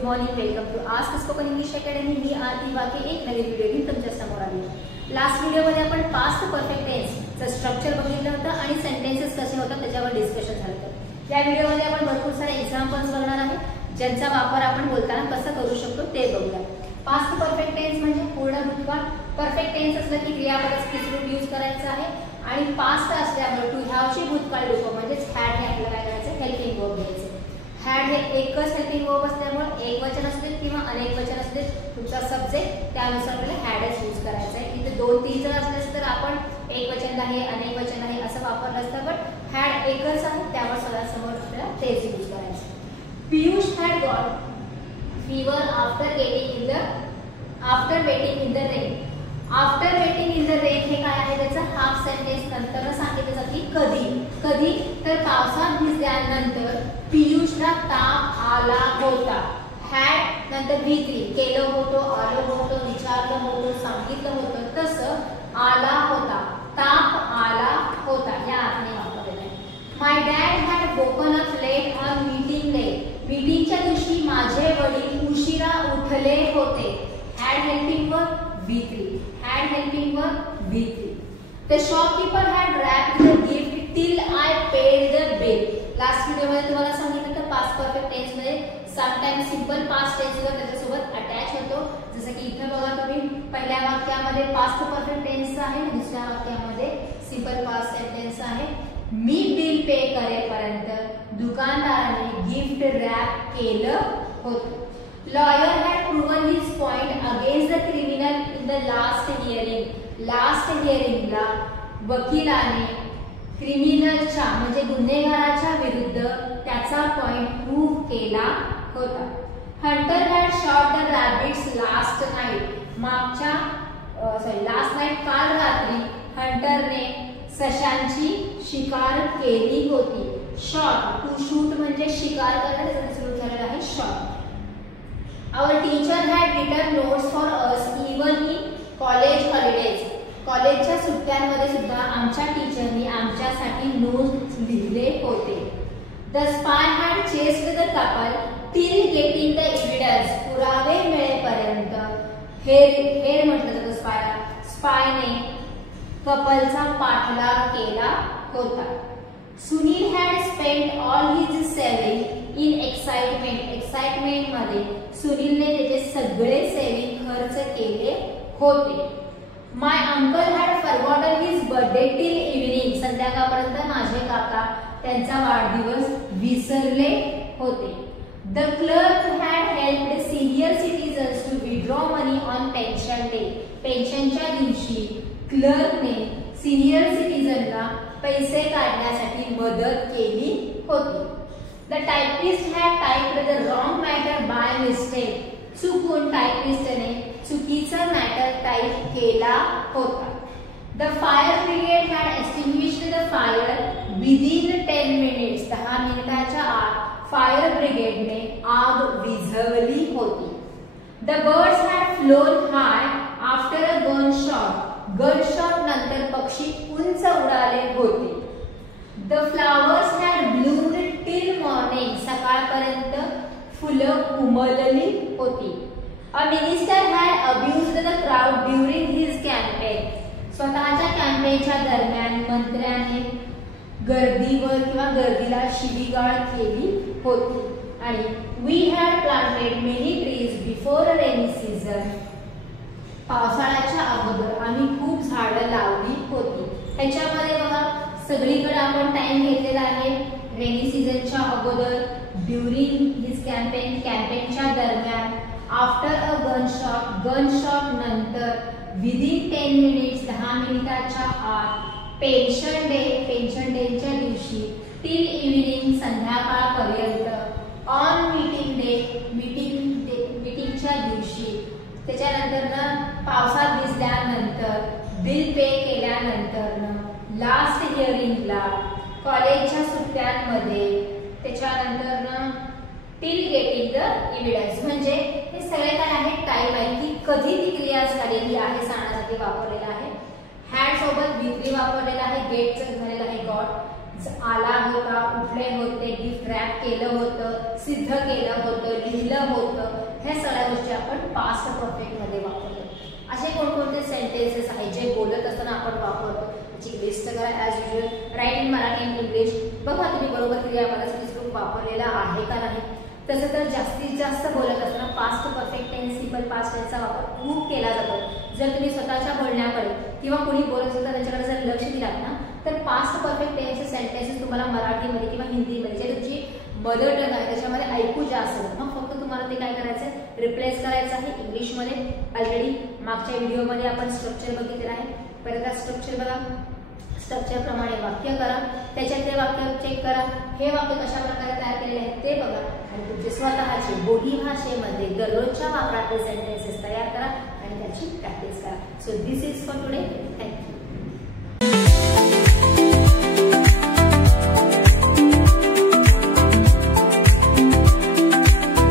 Good morning, welcome to Ask spoken English academy. मी आरती वाके एक नवीन video घेऊन तुमच्या समोर आली। लास्ट व्हिडिओमध्ये आपण पास्ट परफेक्ट टेन्सचं स्ट्रक्चर बघितलं होतं आणि सेंटेन्सेस कसे होतात त्याच्यावर डिस्कशन झालं होतं। या व्हिडिओमध्ये आपण भरपूर सारे एक्झाम्पल्स बघणार आहोत ज्यांचा वापर आपण बोलताना कसा करू शकतो ते बघूया। पास्ट परफेक्ट टेन्स म्हणजे पूर्ण भूतकाळ। परफेक्ट टेन्स असलं की क्रियापदाचं किती रूप यूज करायचं आहे आणि पास्ट असल्यामुळे टू हॅवची भूतकाळी रूप म्हणजे हॅड हे आपल्याला काय करायचं, हेल्पिंग वर्ब घ्यायचं। हॅड हे एकच हेल्पिंग वर्ब असल्यामुळे एक वचन असते किंवा अनेक वचन असते तुमचा सब्जेक्ट त्यानुसार आपल्याला हॅडच यूज करायचा आहे। इथे दोन तीन जर असले तर आपण एक वचन आहे अनेक वचन आहे असं वापरलं असतं, पण हॅड एकच आहे त्यामुळे सगळ्यासमोर आपल्याला तेच यूज करायचं। Piyush had got fever after waiting in the rain. After waiting in the rain हे काय आहे, त्याचं हाफ सेंटेन्स नंतर सांगितलं जातं की कधी तर पावसात भिजल्यानंतर पियुषला ताप आला होता। हॅड नंतर भीती केलं होतं, आलं होतं, विचारलं होतं, सांगितलं होतं, तसं आला होता, ताप आला होता या अर्थाने वापरलेलं आहे। My dad had woken up late on meeting day. मीटिंगच्या दिवशी माझे वडील उशिरा उठले होते। Had helping verb V3, had helping verb V3. The shopkeeper had wrapped the gift till I paid the bill. Last video मध्ये तुम्हाला सांगितलं तर past perfect tense मध्ये sometimes simple past tense वर त्याच्यासोबत अटॅच होतो। जसं की इथे बघा तुम्ही पहिल्या वाक्यामध्ये past perfect tense आहे, दुसऱ्या वाक्यामध्ये simple past tense आहे। मी बिल पे करेपर्यंत दुकानदाराने गिफ्ट रॅप केलं होतं। Lawyer had proven his point against the criminal in the last hearing. Last hearing ला वकिलाने क्रिमिनलच्या म्हणजे गुन्हेगाराच्या विरुद्ध त्याचा पॉइंट प्रूव्ह केला होता। Hunter had shot the rabbits last night. Last night काल रात्री हंटरने सशांची शिकार केली होती। शॉट टू शूट म्हणजे शिकार करणे, त्याचा सुरू झालेला आहे shot. Our teacher had written notes for us even in college holidays. कॉलेजच्या सुट्ट्यांमध्ये सुद्धा आमच्या टीचरनी आमच्यासाठी नोट्स लिहिले होते। The spy had chased the couple till getting the evidence. पुरावे मिळेपर्यंत हेर म्हटलं जातं स्पायला। स्पायने कपलचा पाठलाग केला होता। Sunil had spent all his saving in excitement. Excitement मध्ये सुनीलने त्याचे सगळे सेविंग खर्च केले होते। My uncle had forgotten his birthday till evening. संध्याकाळपर्यंत माझे काका त्यांचा वाढदिवस विसरले होते। The clerk had helped senior citizens to withdraw money on pension day. पेन्शनच्या दिवशी क्लर्कने सिनियर सिटीजनला पैसे काढण्यासाठी मदत केली होती। The typist had typed the wrong matter by mistake. चुकून टाइपिस्टने चुकीचा मॅटर टाइप केला होता। The fire brigade had extinguished the fire within 10 minutes. 10 मिनिटाच्या आत फायर ब्रिगेडने आग विझवली होती। The birds had flown high after a gunshot. Gunshot नंतर पक्षी उंच उडाले होते। The flowers had bloomed till morning. सकाळपर्यंत फुलं उमलली होती। A minister had abused the crowd during his campaign. स्वतःच्या कॅम्पेनच्या दरम्यान मंत्र्याने गर्दीवर किंवा गर्दीला शिवीगाळ केली होती। आणि we had planted many trees before a rainy season. पावसाळ्याच्या अगोदर आम्ही खूप झाडं लावली होती। ह्याच्यामध्ये बघा सगळीकडे आपण टाइम घेतलेला आहे। रेनी सीझनच्या अगोदर, ड्यूरिंग हिज कॅम्पेन कॅम्पेनच्या दरम्यान, आफ्टर अ गनशॉट नंतर, विदिन 10 मिनिट्स 10 मिनिटाच्या आत, पेन्शन डेच्या दिवशी, टिल इव्हनिंग संध्याकाळपर्यंत, ऑन मीटिंग डे मीटिंगच्या दिवशी, त्याच्यानंतर पावसात भिजल्यानंतर, बिल पे केल्यानंतर, लास्ट हिअरिंगला, कॉलेजच्या सुट्ट्यांमध्ये, त्याच्यानंतर टिल गेटिंग द एव्हिडन्स म्हणजे हे सगळे काय आहे, टाइम आहे की कधी ती क्रिया झालेली आहे सांगण्यासाठी वापरलेला आहे। हॅड सोबत V3 वापरलेला आहे, गेटचं झालेलं आहे गॉट, आला होता, उठले होते, गिफ्ट रॅप केलं होतं, सिद्ध केलं होतं, लिहिलं होतं, ह्या सगळ्या गोष्टी आपण पास्ट परफेक्ट मध्ये वापरतो. असे कोणकोणते सेंटेन्सेस आहेत जे बोलत असताना आपण वापरतो त्याची लिस्ट करा. As usual right in Marathi in English. बघा तुम्ही बरोबर क्रियापदासाठी ग्रुप वापरलेला आहे का नाही. तसं तर जास्तीत जास्त बोलत असताना past perfect tense simple past टेन्सचा वापर खूप केला जातो. जर तुम्ही स्वतःच्या बोलण्याकडे किंवा कोणी बोलत असेल तर त्यांच्याकडे जर लक्ष दिलात ना तर पास्ट परफेक्ट टेन्सचे सेंटेन्सेस तुम्हाला मराठीमध्ये किंवा हिंदीमध्ये जे तुमची मदर टंग आहे त्याच्यामध्ये ऐकू जास्त. मग फक्त तुम्हाला ते काय करायचं आहे रिप्लेस करायचं आहे इंग्लिशमध्ये. ऑलरेडी मागच्या व्हिडिओमध्ये आपण स्ट्रक्चर बघितलेलं आहे. पहिल्यांदा स्ट्रक्चर बघा. स्ट्रक्चर प्रमाणे वाक्य करा. त्याच्यातले वाक्य चेक करा. हे वाक्य कशा प्रकारे तयार केलेले आहेत ते बघा आणि तुमचे स्वतःचे बोली भाषेमध्ये दररोजच्या वापरातले सेंटेन्सेस तयार करा आणि त्याची प्रॅक्टिस करा. So this is for today. Thank you.